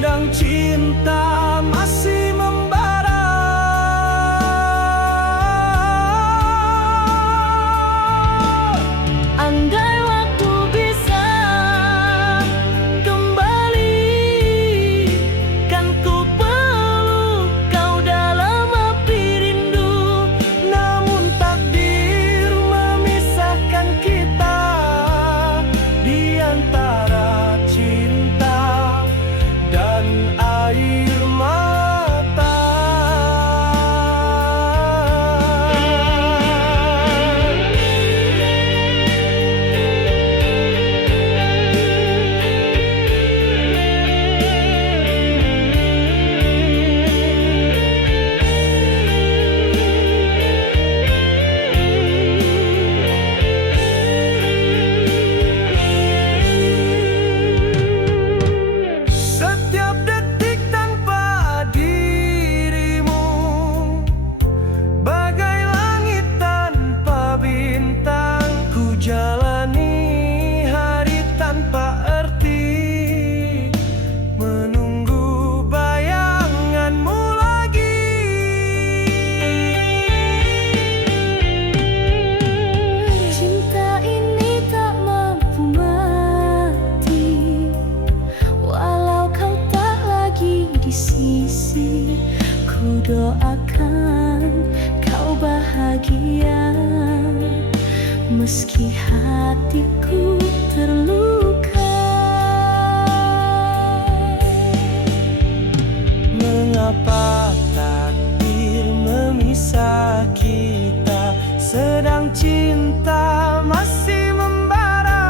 sedang cinta masih membara. Andai waktu bisa kembali, kan ku peluk kau dalam api rindu. Namun takdir memisahkan kita di antara cinta dan air mata. Setiap detik tanpa dirimu, bagai langit tanpa bintang. Ku jalani hari tanpa arti, menunggu bayanganmu lagi. Cinta ini tak mampu mati, walau kau tak lagi di sisi. Ku doakan kau bahagia, meski hatiku terluka. Mengapa takdir memisah kita, sedang cinta masih membara.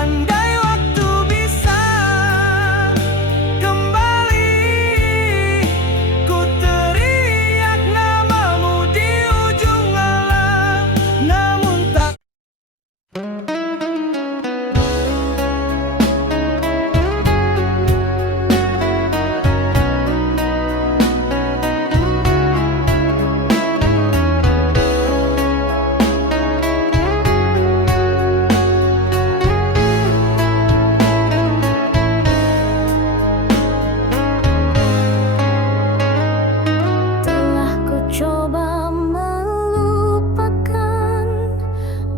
Andai waktu bisa kembali, ku teriak namamu di ujung alam. Namun tak Telah ku coba melupakan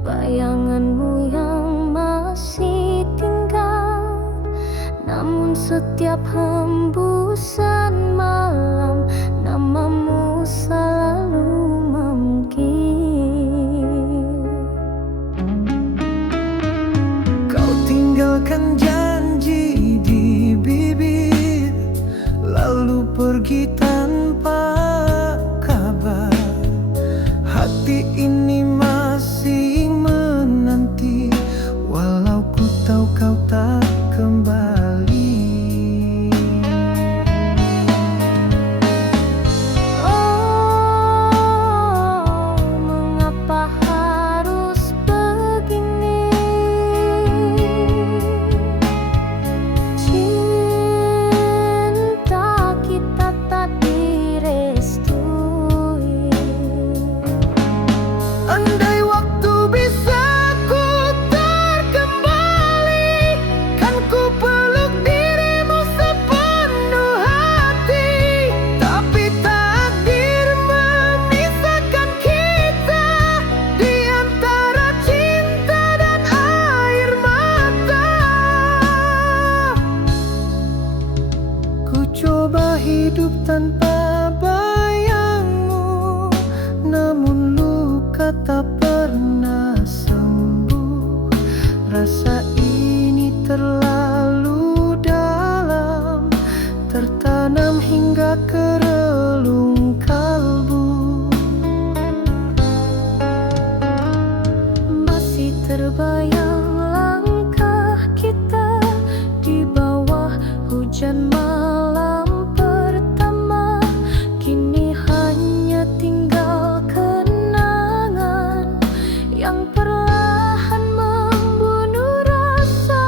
bayanganmu yang masih tinggal, namun setiap hembusan malam namamu selalu memanggil. kau tinggalkan janji di bibir, lalu pergi tanpa kabar. Hati ini masih menanti, walau ku tahu kau tak kembali. Oh, mengapa harus begini? Cinta kita tak direstui. Andai waktu bisa ku terkembali, kan ku peluk dirimu sepenuh hati. Tapi takdir memisahkan kita di antara cinta dan air mata. Ku coba hidup tanpa bayangmu, namun luka tak pernah sembuh. Rasa ini terlalu dalam, tertanam hingga ke relung kalbu. Masih terbayang langkah kita di bawah hujan malam pertama. Kini hanya tinggal kenangan yang perlahan membunuh rasa.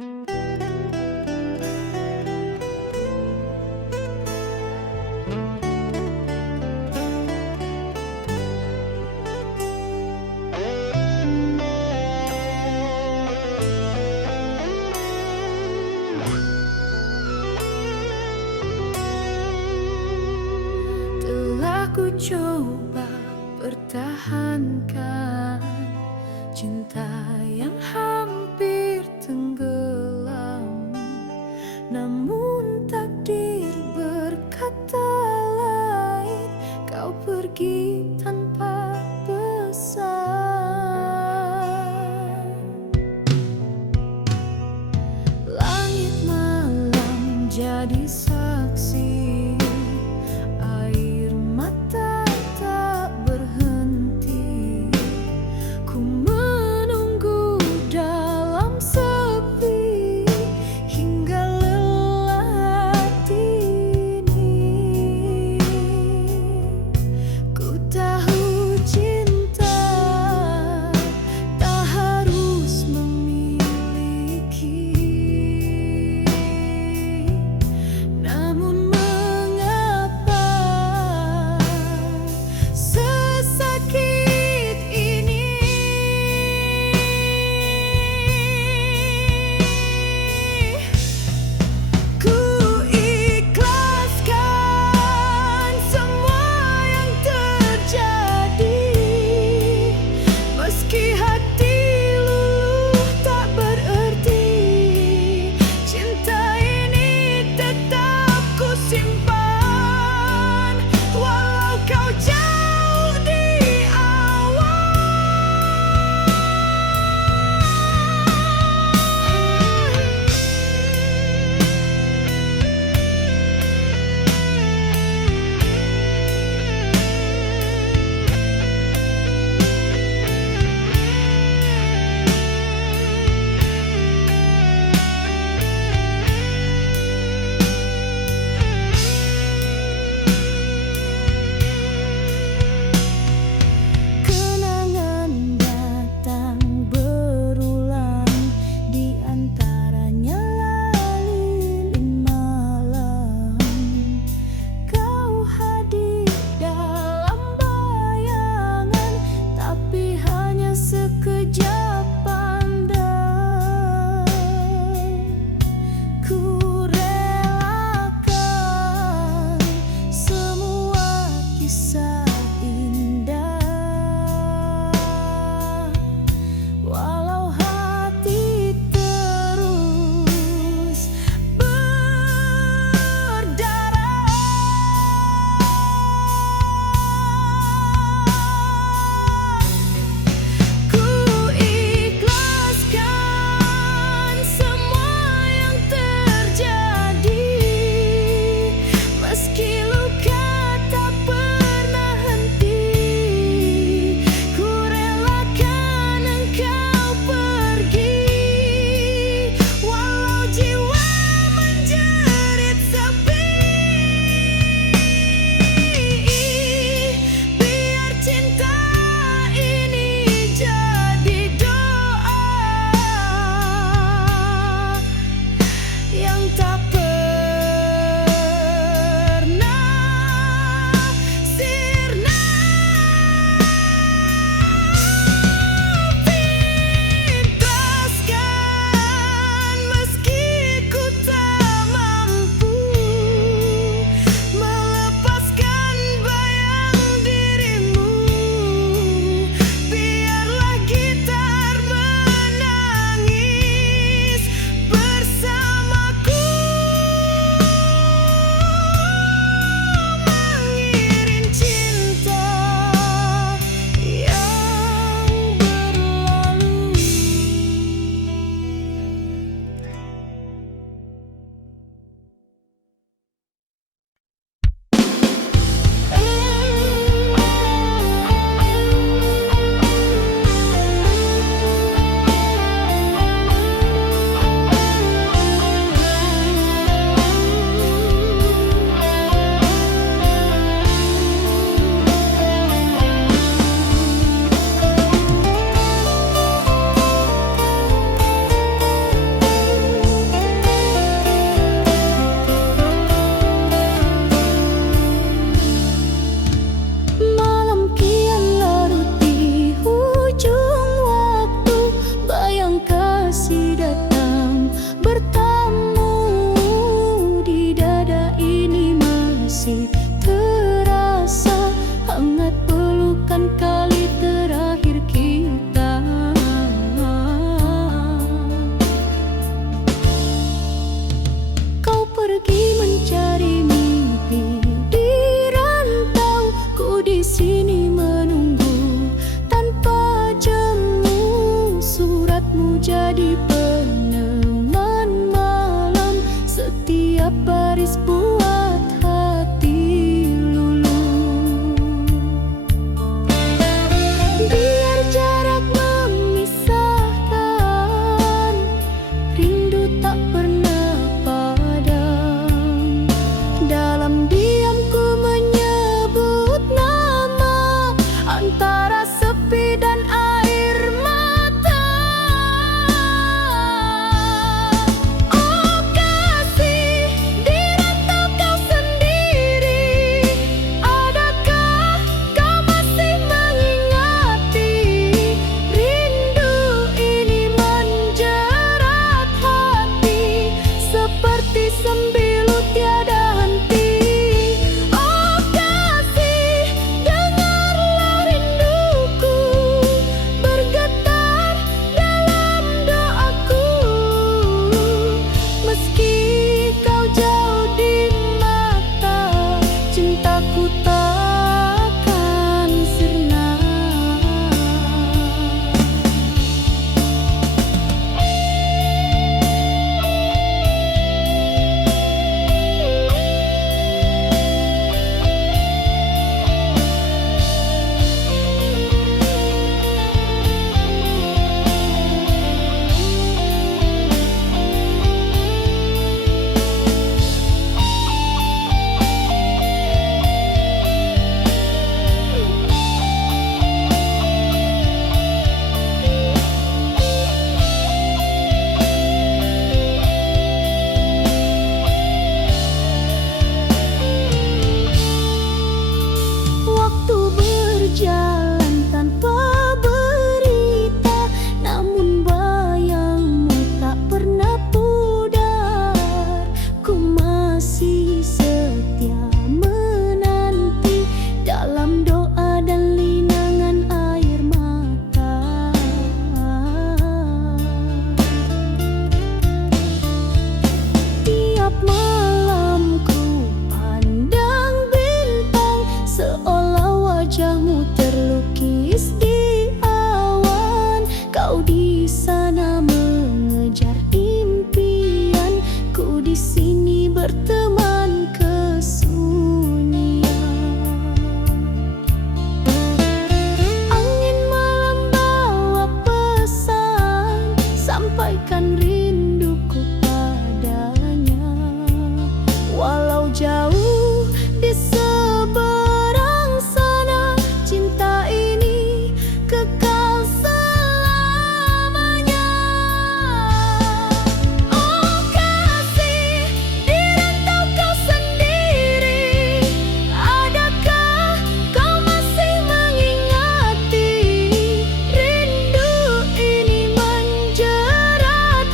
Telah ku coba pertahankan cinta yang hampir tenggelam, namun takdir berkata lain, kau pergi tanpa pesan. Langit malam jadi saksi, air mata tak berhenti. Ku menunggu dalam sepi hingga lelah hati ini. Ku tahu cinta tak harus memiliki, masih datang bertamu di dada ini, masih terasa hangat pelukan kali terakhir kita. Kau pergi mencari mimpi di rantau, ku di sini menunggu tanpa jemu. Suratmu jadi peneman malam, setiap baris buat hati lulu. Biar jarak memisahkan, rindu tak pernah padam. Dalam diam ku menyebut nama, antara sepi dan air mata. Oh kasih, di rantau kau sendiri, adakah kau masih mengingati? Rindu ini menjerat hati, seperti sembilu tiada henti. Oh kasih, dengarlah rinduku bergetar dalam doaku. Meski kau jauh di mata, cintaku takkan sirna. Waktu berjalan tanpa berita, namun bayangmu tak pernah pudar. Ku masih setia menanti dalam doa dan linangan air mata. Tiap malam ku pandang bintang, seolah wajahmu terlukis di awan. Kau di sana mengejar impian, ku di sini berteman kesunyian. Angin malam bawa pesan, sampaikan rinduku padanya. Walau jauh di seberang sana, cinta ini kekal selamanya. Oh kasih, di rantau kau sendiri, adakah kau masih mengingati? Rindu ini menjerat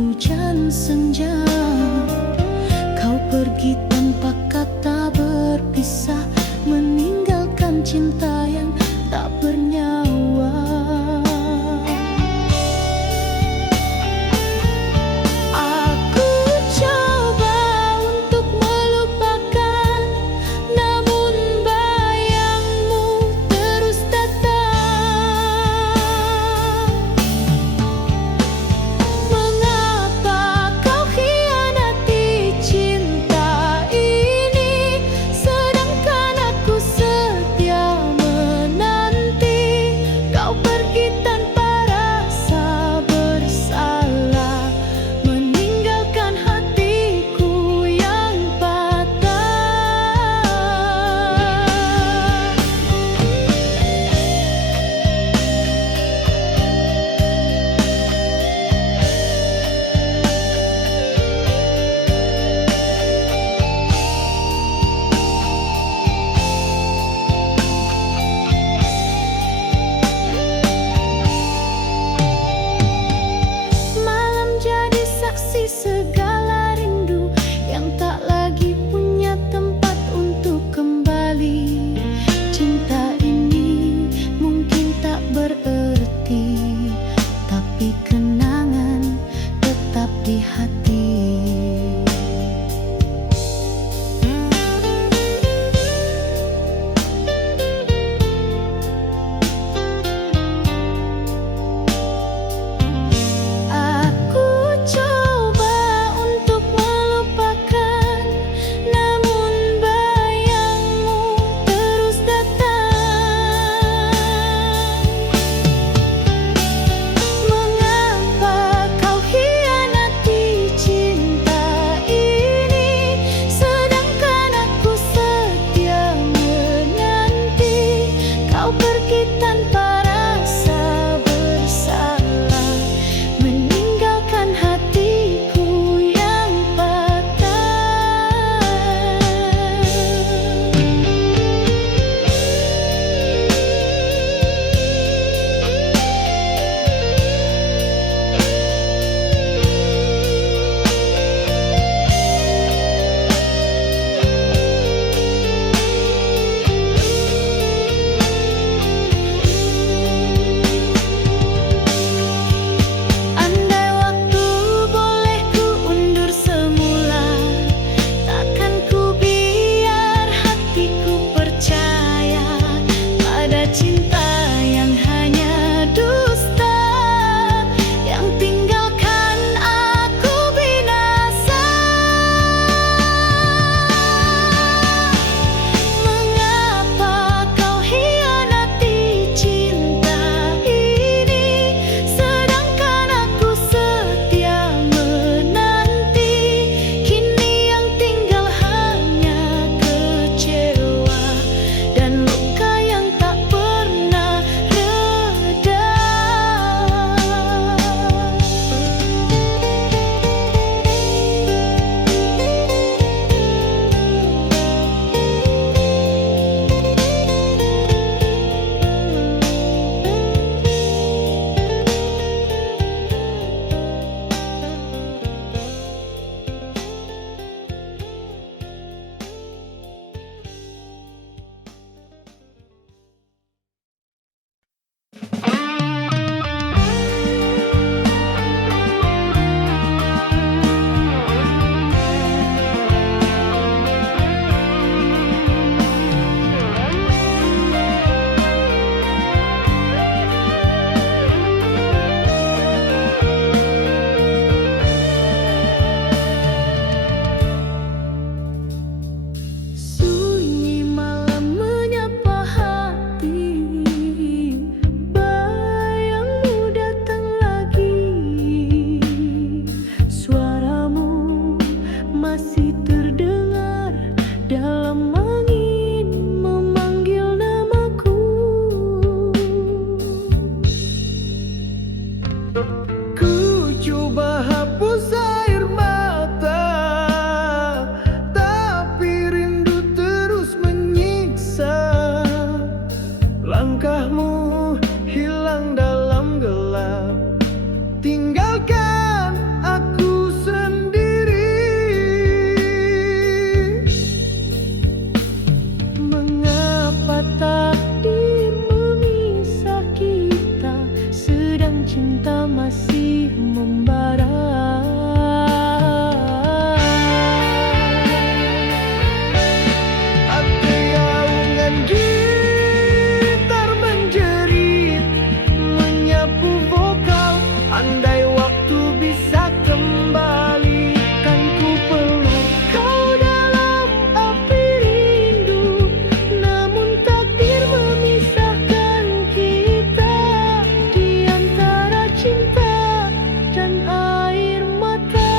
hujan senja. Kau pergi tanpa kata berpisah, meninggalkan cinta yang tak bernyawa. Aku coba untuk melupakan, namun bayangmu terus datang. Mengapa kau hianati cinta ini, sedangkan aku setia menanti. Kau pergi tanpa rasa bersalah, meninggalkan hatiku yang patah. Malam jadi saksi segala rindu yang tak lagi punya tempat untuk kembali. Cinta ini mungkin tak berarti, tapi kenangan tetap di hati. Aku coba untuk melupakan, namun bayangmu terus datang. Mengapa kau hianati cinta masih membara. Gaungan gitar menjerit, menyapu vokal. Andai waktu bisa kembali, kan ku peluk kau dalam api rindu. Namun takdir memisahkan kita di antara cinta dan air mata.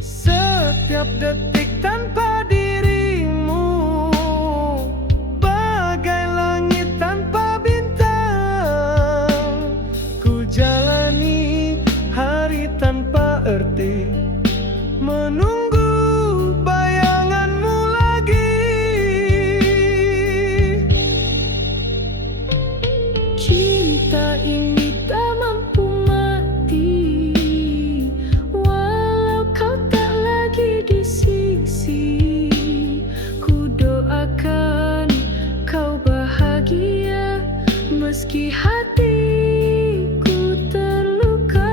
Setiap detik tanpa dirimu bagai langit tanpa bintang. Ku jalani hari tanpa arti, menunggu bayanganmu lagi. Cinta ini tak mampu mati, walau kau tak lagi di sisi. Ku doakan kau bahagia meski hatiku terluka.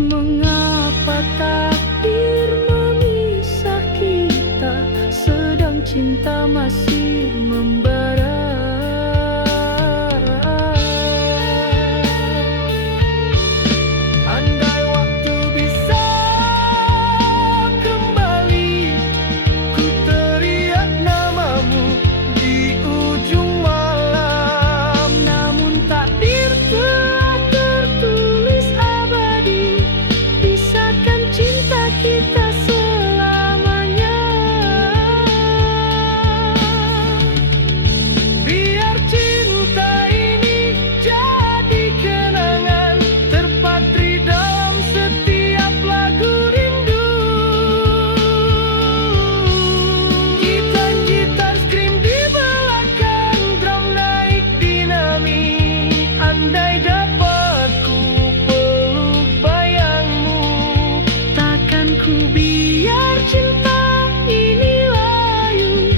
Mengapa takdir memisah kita, sedang cinta masih membara. Andai waktu bisa kembali, ku teriak namamu di ujung malam. Namun takdir telah tertulis abadi, pisahkan cinta kita selamanya. Biar cinta ini jadi kenangan, terpatri dalam setiap lagu rindu. Gitar scream di belakang, drum naik dinamik. Andai dapat ku peluk bayangmu, Takkan ku biar cinta ini layu,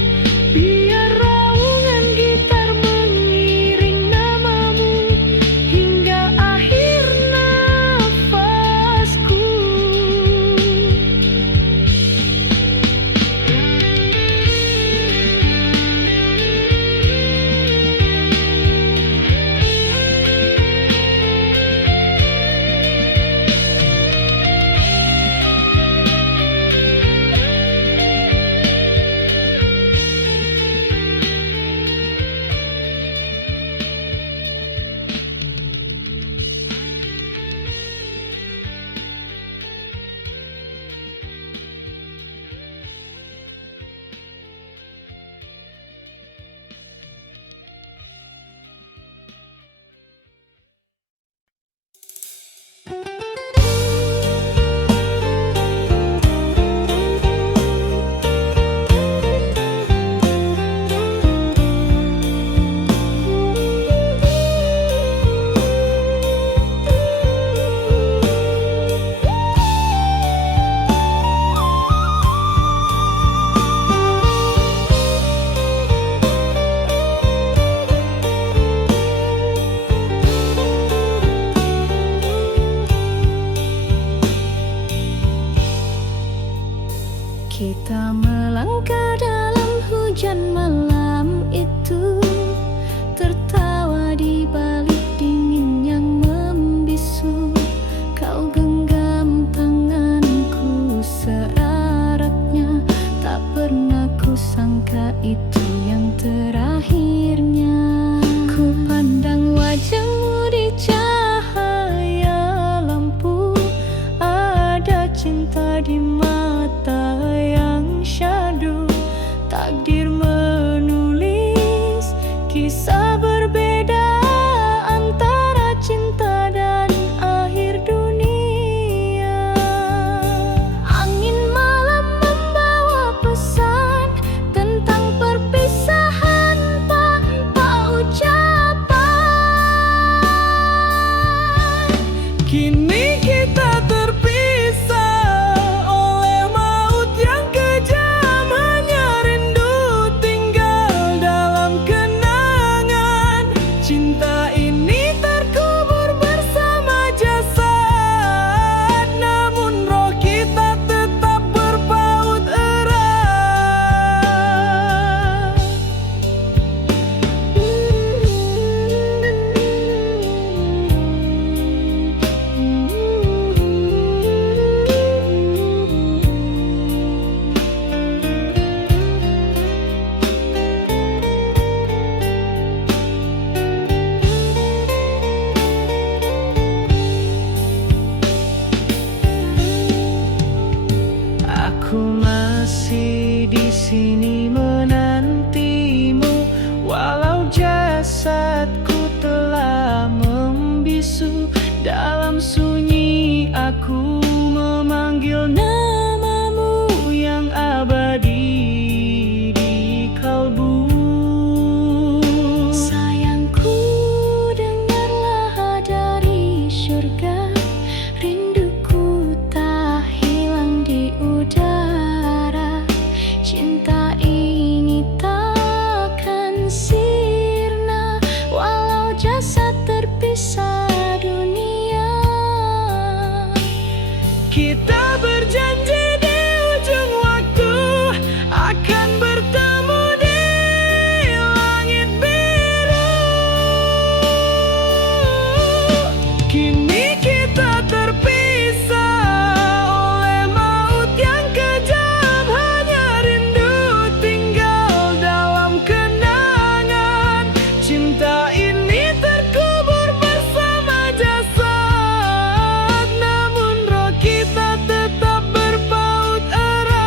biar raungan gitar mengiring namamu hingga akhir nafasku. Kita melangkah dalam hujan malam itu, tertawa di balik dingin yang membisu. Kau genggam tanganku seeratnya, tak pernah ku sangka itu yang terakhirnya. Ku pandang wajahmu di cahaya lampu, ada cinta di mata yang syahdu. Takdir menulis kisah berbeda antara cinta dan akhir dunia. Aku masih di sini menantimu, walau jasadku telah membisu. Dalam sunyi aku memanggil namamu yang abadi di kalbu. Sayangku, dengarlah dari surga, rinduku tak hilang di udara. Cinta ini takkan sirna, walau jasad terpisah dunia. Kita berjanji di ujung waktu akan bertemu di langit biru. Kini kita terpisah oleh maut yang kejam. Hanya rindu tinggal dalam kenangan. Cinta ini terkubur bersama jasad, namun roh kita tetap berpaut erat.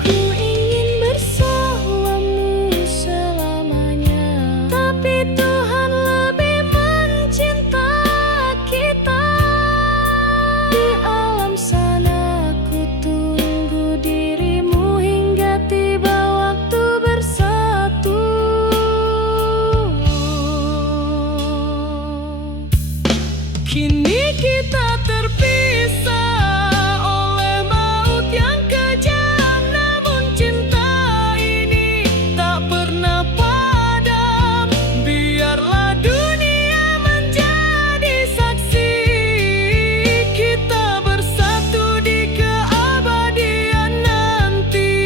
Ku ingin bersamamu selamanya, tapi Tuhan lebih mencinta kita. Di alam sana ku tunggu dirimu hingga tiba waktu bersatu. Kini kita terpisah oleh maut yang kejam, namun cinta ini tak pernah padam. Biarlah dunia menjadi saksi, kita bersatu di keabadian nanti.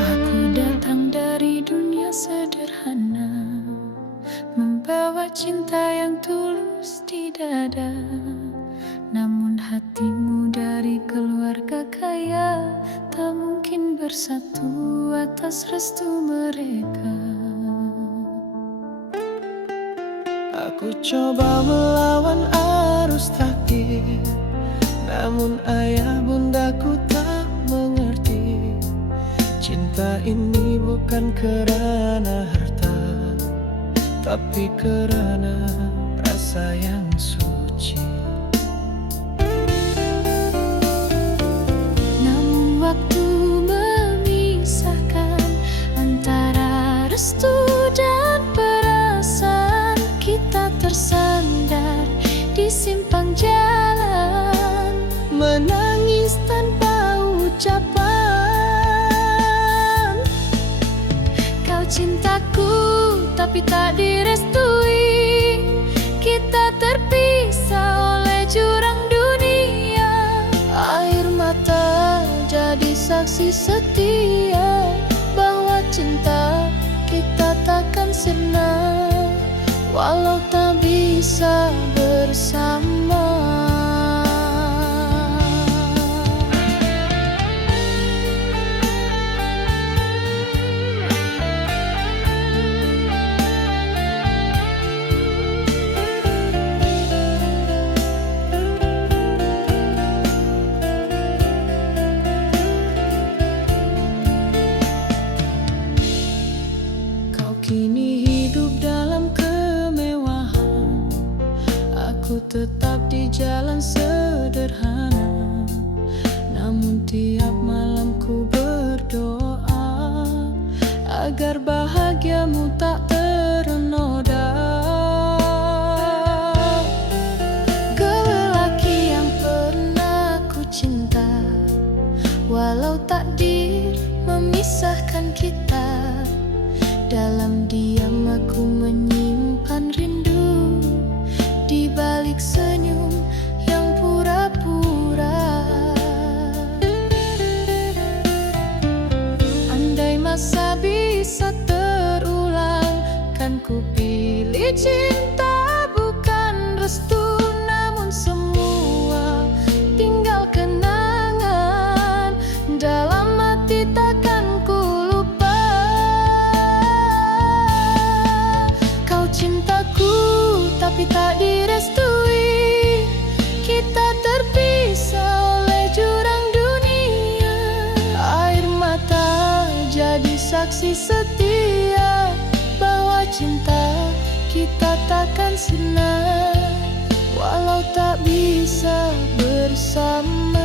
Aku datang dari dunia sederhana, membawa cinta yang tulus di dada. Namun hatimu dari keluarga kaya, tak mungkin bersatu atas restu mereka. Aku coba melawan arus takdir, namun ayah bundaku tak mengerti. Cinta ini bukan kerana harta, tapi kerana rasa yang suci. Namun waktu memisahkan antara restu dan perasaan. Kita tersandar di simpang jalan, menangis tanpa ucapan. Kau cintaku tapi tak direstui. Kita terpisah oleh jurang dunia. Air mata jadi saksi setia bahwa cinta kita takkan sirna, walau tak bisa bersama. Aku tetap di jalan sederhana, namun tiap malam ku berdoa agar bahagiamu tak ternoda. Kau lelaki yang pernah ku cinta, walau takdir memisahkan kita. Dalam diam aku menyimpan rindu, di balik senyum yang pura-pura. Andai masa bisa terulang, kan ku pilih cinta bukan restu. Namun semua tinggal kenangan, dalam hati takkan ku lupa. Kau cintaku tapi tak direstui, kita terpisah oleh jurang dunia. Air mata jadi saksi setia bahwa cinta kita takkan sirna, walau tak bisa bersama.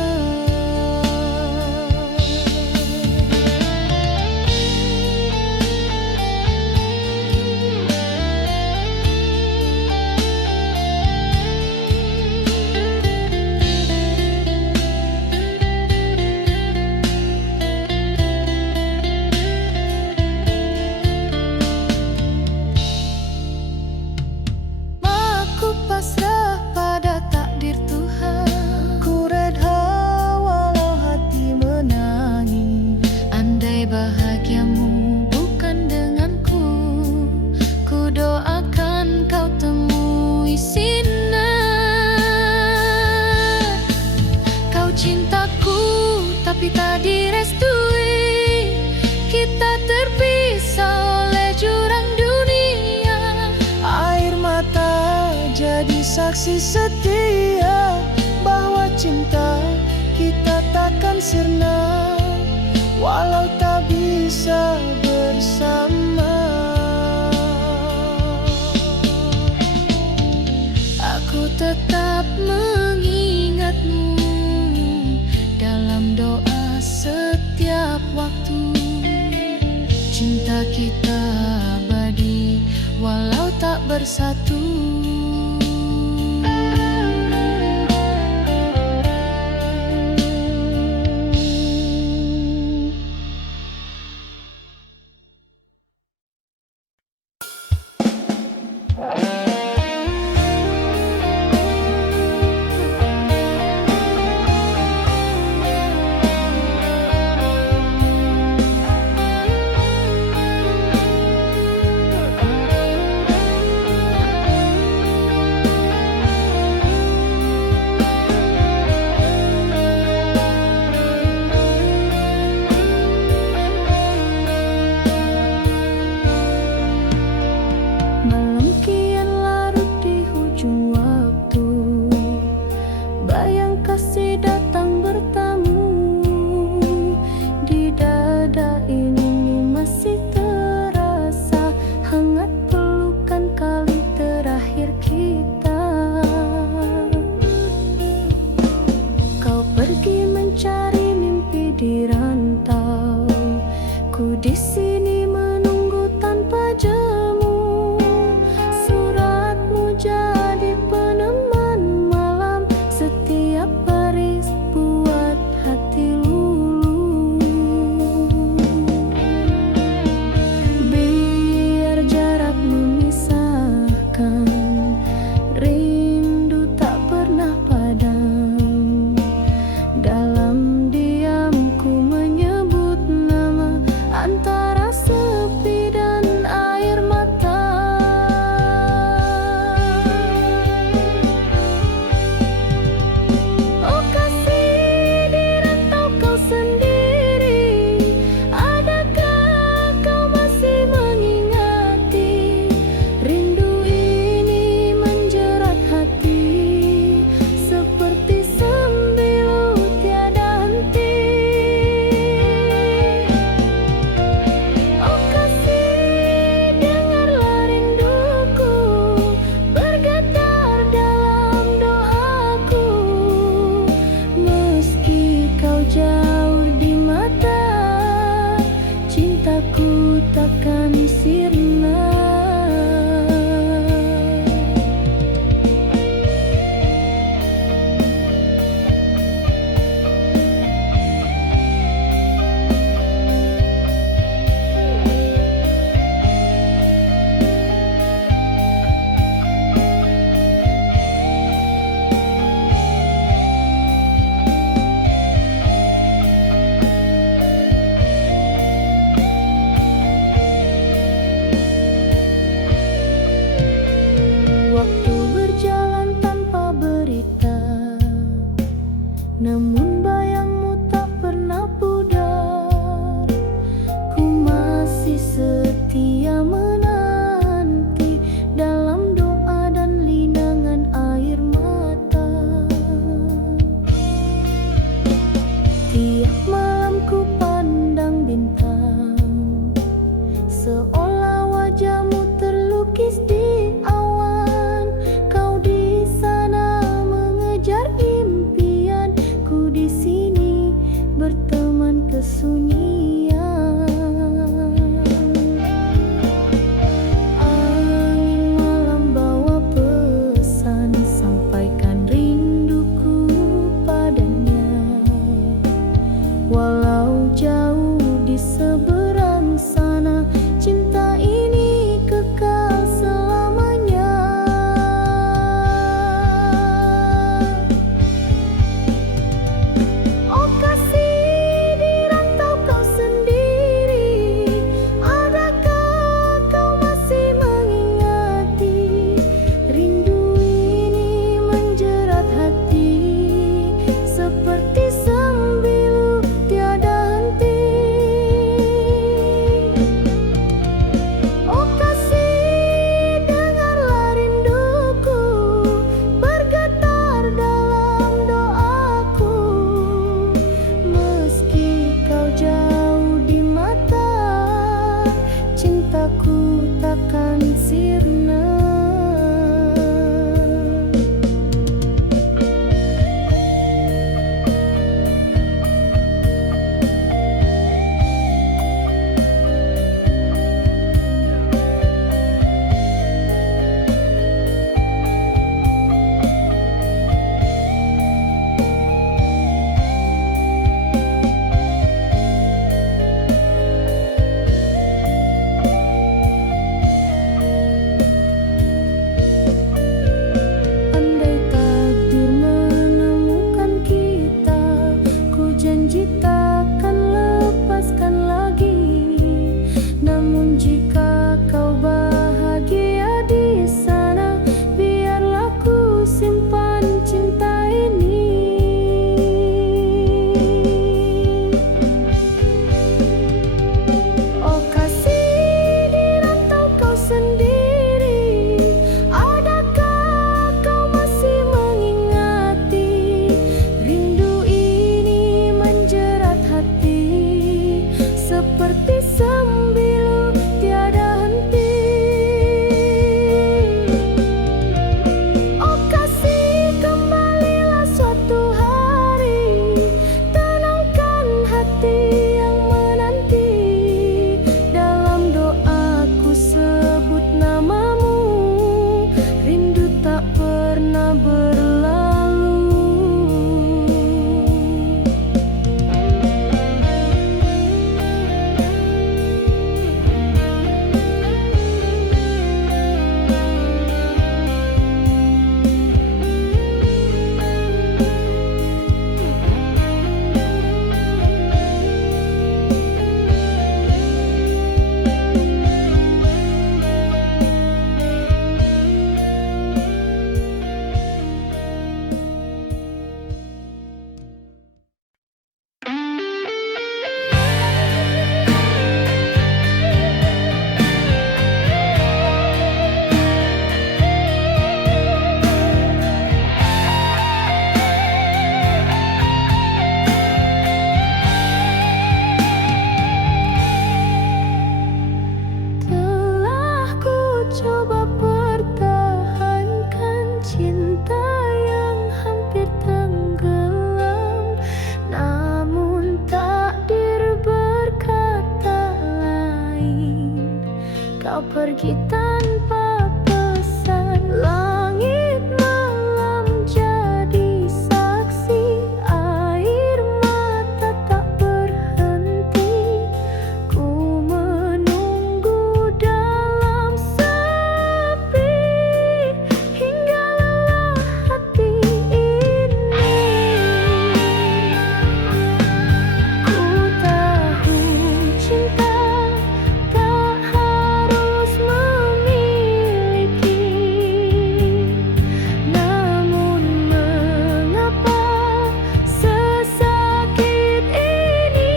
Pasrah pada takdir Tuhan, ku redha walau hati menangis. Andai bahagiamu bukan denganku, ku doakan kau temui sinar. Kau cintaku tapi tak direstui, kita terpisah oleh jurang dunia. Air mata jadi saksi setia bahwa cinta kita takkan sirna, walau tak bisa bersama. Aku tetap mengingatmu dalam doa setiap waktu. Cinta kita abadi walau tak bersatu. sirna. pergi tanpa pesan. Langit malam jadi saksi, air mata tak berhenti. Ku menunggu dalam sepi hingga lelah hati ini. Ku tahu cinta tak harus memiliki, namun mengapa sesakit ini?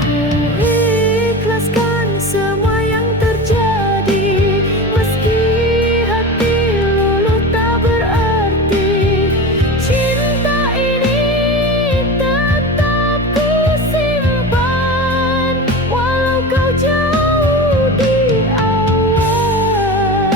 Ku ikhlaskan semua yang terjadi, meski hati luluh tak berarti. Cinta ini tetap ku simpan, walau kau jauh di awan.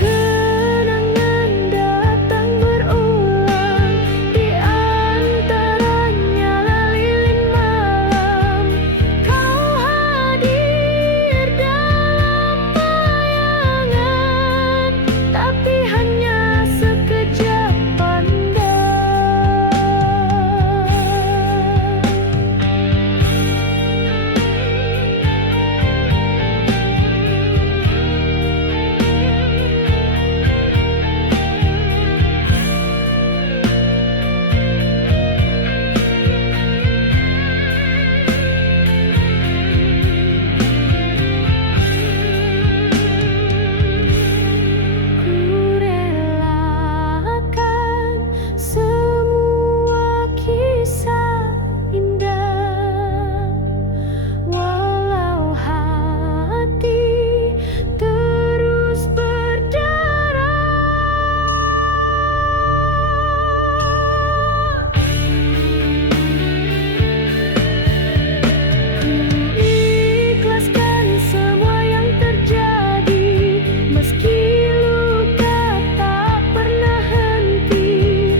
Kenangan datang berulang, di antaranya lilin malam. Kau hadir dalam bayangan, tapi hanya sekejap pandang. Ku relakan semua kisah indah, walau hati terus berdarah. Ikhlaskan semua yang terjadi, meski luka tak pernah henti.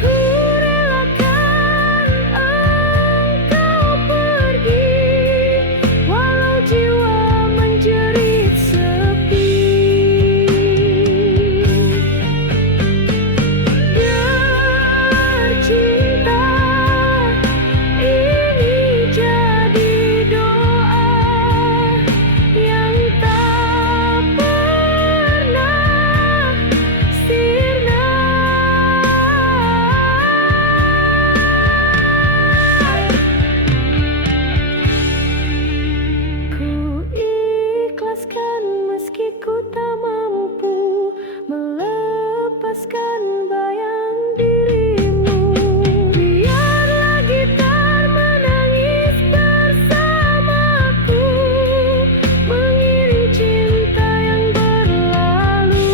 Ku relakan engkau pergi, walau jiwa menjerit sepi. Bercinta ini jadi doa yang tak pernah sirna. Ku ikhlaskan meski ku tak mampu melepaskan bayang dirimu. Biarlah gitar menangis bersamaku, mengiring cinta yang berlalu.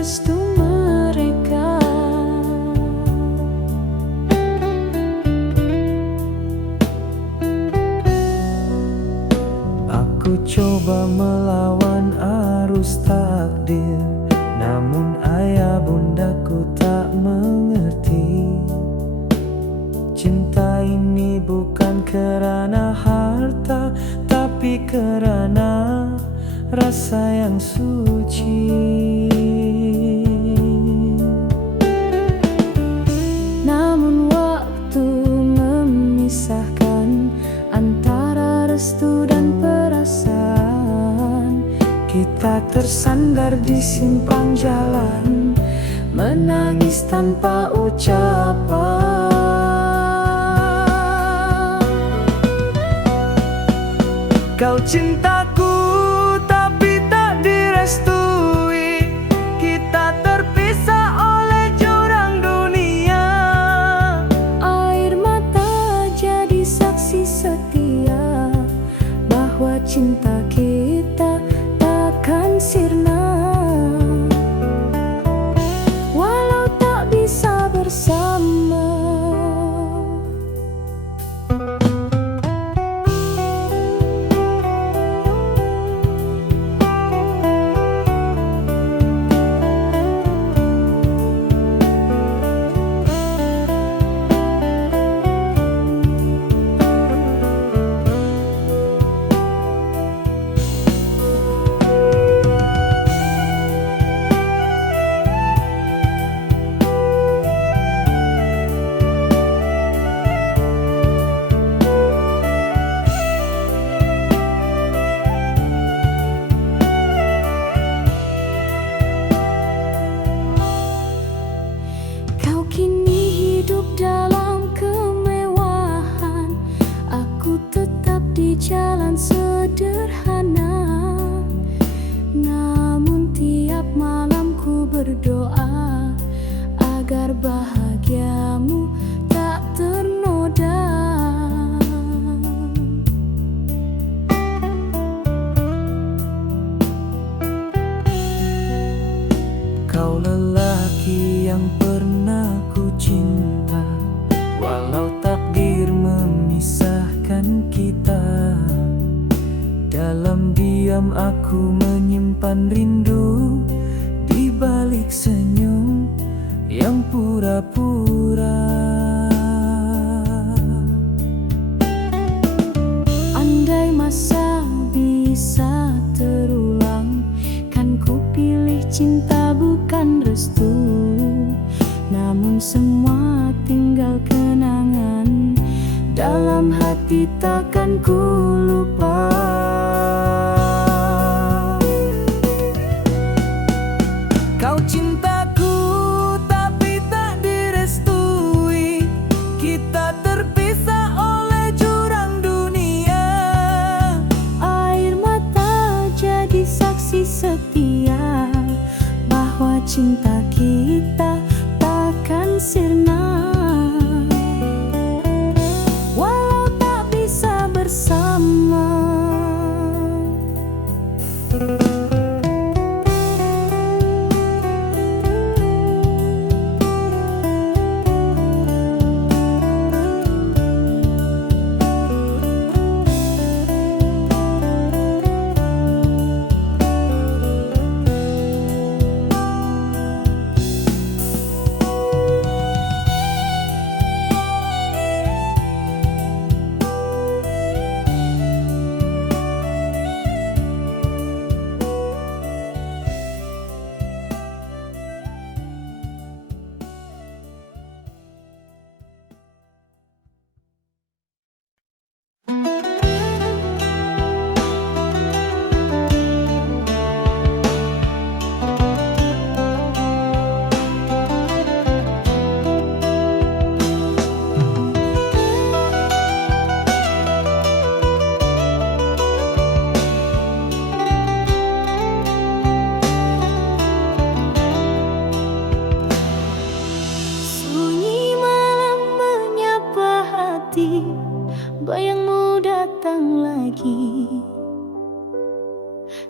restu mereka. Aku coba melawan arus takdir, namun ayah bundaku tak mengerti. Cinta ini bukan kerana harta, tapi kerana rasa yang suci. Namun waktu memisahkan antara restu dan perasaan. Kita tersandar di simpang jalan, menangis tanpa ucapan. Kau cintaku tapi tak direstui, kita terpisah oleh jurang dunia. Air mata jadi saksi setia bahwa cinta kita takkan sirna, walau tak bisa bersama. Kau kini hidup dalam kemewahan, aku tetap di jalan sederhana. Namun tiap malam ku berdoa agar bahagiamu tak ternoda. Kau lelaki yang pernah ku cinta, walau takdir memisahkan kita. Dalam diam aku menyimpan rindu, di balik senyum yang pura-pura. Andai masa bisa terulang, kan ku pilih cinta bukan restu. Namun semua tinggal kenangan, dalam hati takkan ku lupa. Kau cintaku tapi tak direstui, kita terpisah oleh jurang dunia. Air mata jadi saksi setia bahwa cinta kita takkan sirna, walau tak bisa bersama.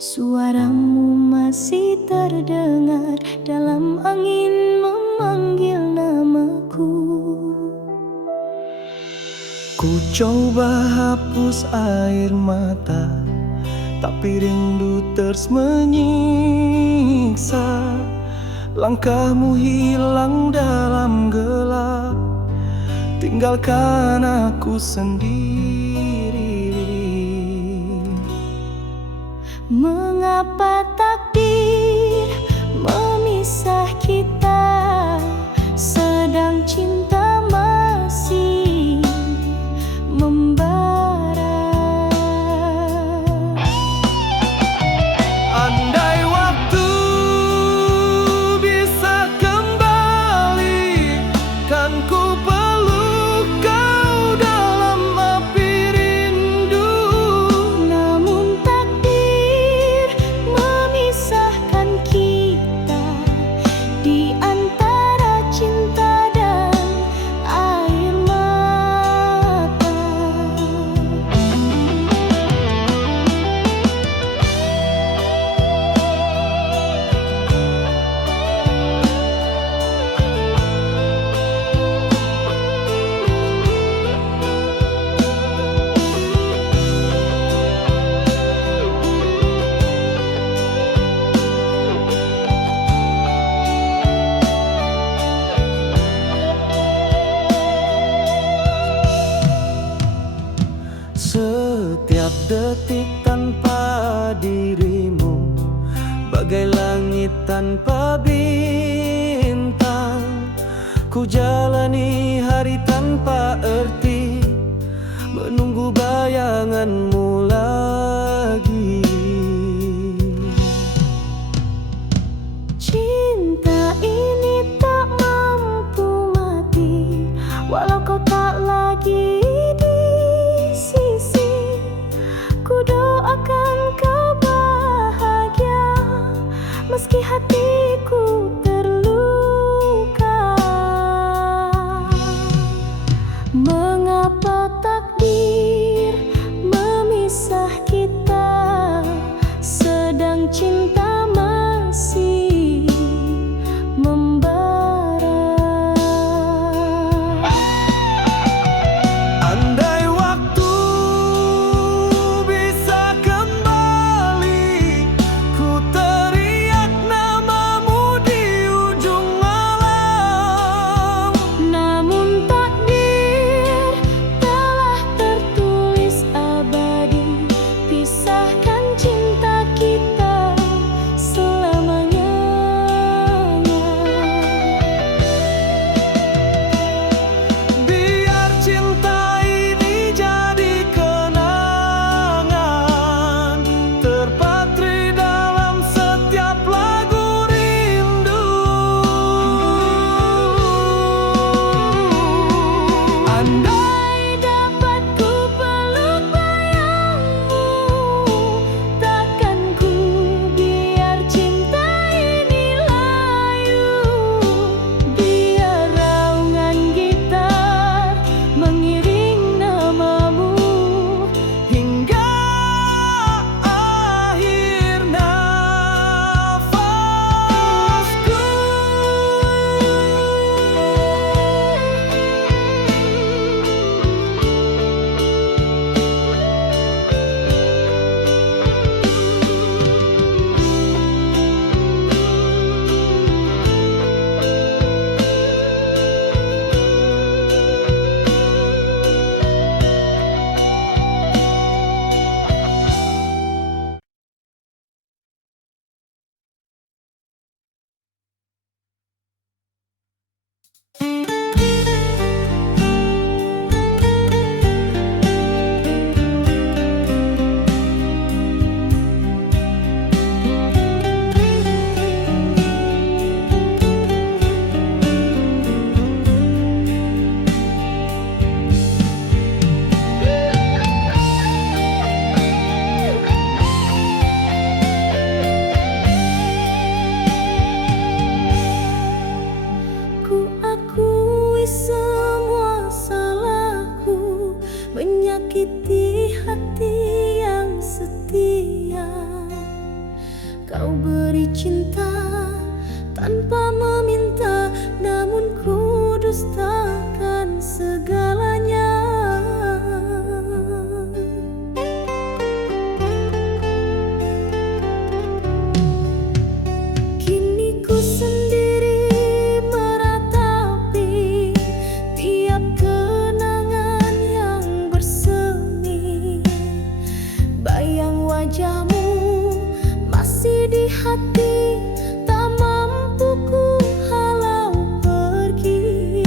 Suaramu masih terdengar dalam angin memanggil namaku. Ku coba hapus air mata, tapi rindu terus menyiksa. Langkahmu hilang dalam gelap, tinggalkan aku sendiri. Mengapa takdir memisah kita, sedang cinta masih membara. Andai waktu bisa kembali, kan ku peluk kau dalam api rindu. Namun takdir memisahkan kita di antara cinta dan air mata. Setiap detik tanpa dirimu, bagai langit tanpa bintang. Ku jalani hari tanpa arti, menunggu bayanganmu lagi. Cinta ini tak mampu mati, walau kau tak lagi di sisi. Ku doakan kau bahagia, meski hatiku terluka. Mengapa takdir memisah kita, sedang cinta masih membara. Andai waktu bisa kembali, ku teriak namamu di ujung malam. Namun takdir telah tertulis abadi, pisahkan cinta kita selamanya. Biar cinta ini jadi kenangan, terpatri dalam setiap lagu rindu. Andai dapat ku peluk bayangmu, takkan ku biar cinta ini layu. Biar raungan gitar mengiring namamu Hingga akhir nafasku. Ku akui semua salahku, menyakiti hati yang setia. Kau beri cinta tanpa meminta, namun ku dustakan segalanya. Kini ku sendiri meratapi tiap kenangan yang bersemi. Bayang wajahmu masih di hati, tak mampu ku halau pergi.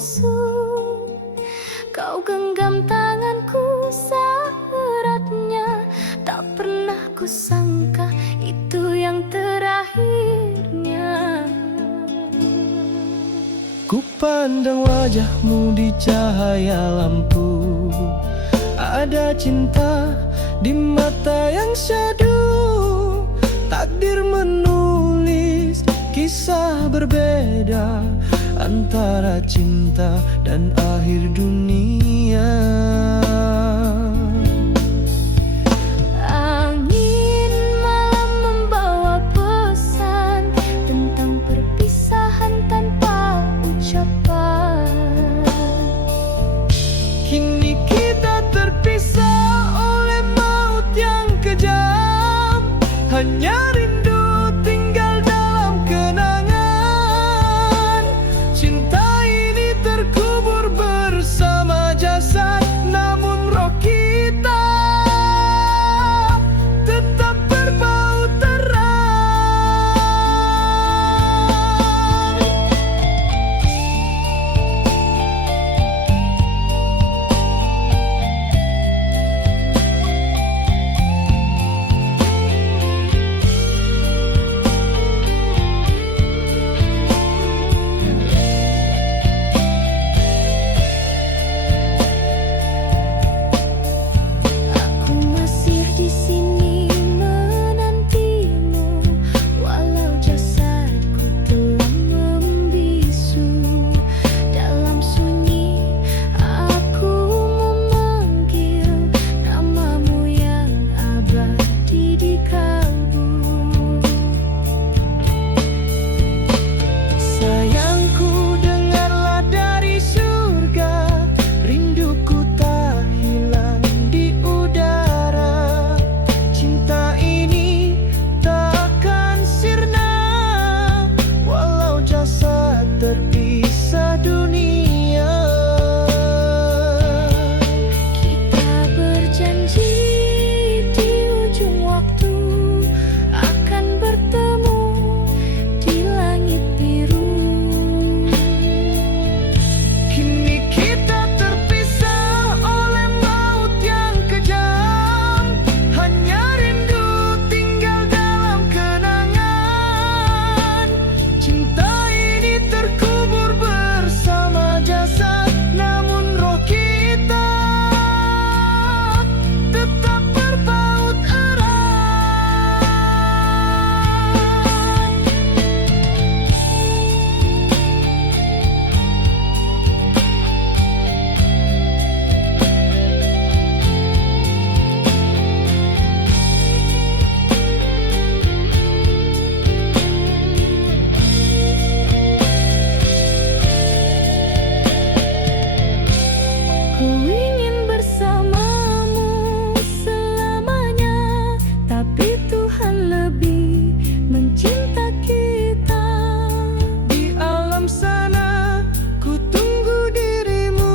membisu. Kau genggam tanganku seeratnya, tak pernah ku sangka itu yang terakhirnya. Ku pandang wajahmu di cahaya lampu, ada cinta di mata yang syahdu. Takdir menulis kisah berbeda antara cinta dan akhir dunia. Angin malam membawa pesan tentang perpisahan tanpa ucapan. Kini kita terpisah oleh maut yang kejam, hanya rindu tinggal dalam kenangan. Cinta ini terkubur bersama jasad, namun roh kita tetap berbau terang. Aku masih di sini menantimu, walau jasadku telah membisu. Dalam sunyi aku memanggil namamu yang abadi di kalbu. Sayangku, dengarlah dari surga, rinduku tak hilang di udara. Cinta ini takkan sirna, walau jasad terpisah dunia. Kita berjanji di ujung waktu akan bertemu di langit biru. Kini kita terpisah oleh maut yang kejam, hanya rindu tinggal dalam kenangan. Cinta ini terkubur bersama jasad, namun roh kita tetap berbaut erat. Ku ingin bersamamu selamanya, tapi Tuhan lebih mencinta kita. Di alam sana ku tunggu dirimu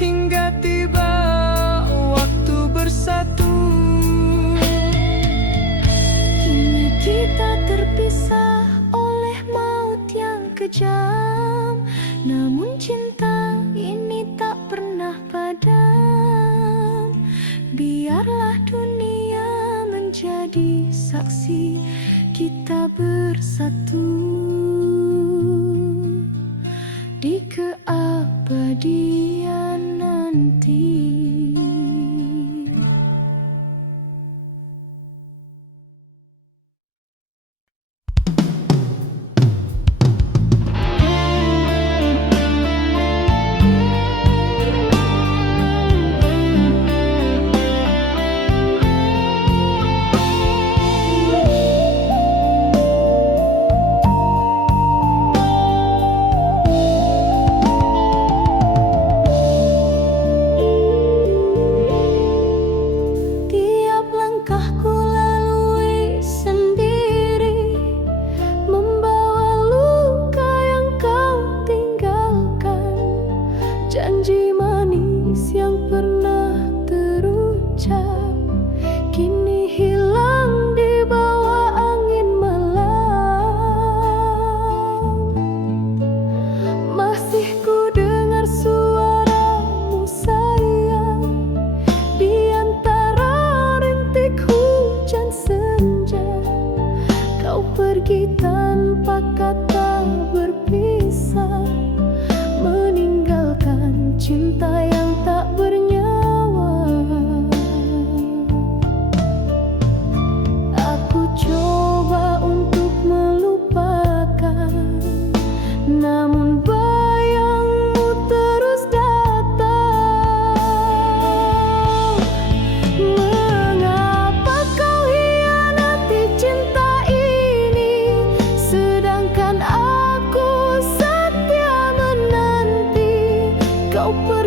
hingga tiba waktu bersatu. Kini kita terpisah oleh maut yang kejam, namun cinta ini tak pernah padam. Biarlah dunia menjadi saksi kita bersatu di keabadian nanti. Masih ku cinta yang tak bernyawa. Aku coba untuk melupakan, namun bayangmu terus datang. Mengapa kau hianati cinta ini, sedangkan aku setia menanti kau pergi.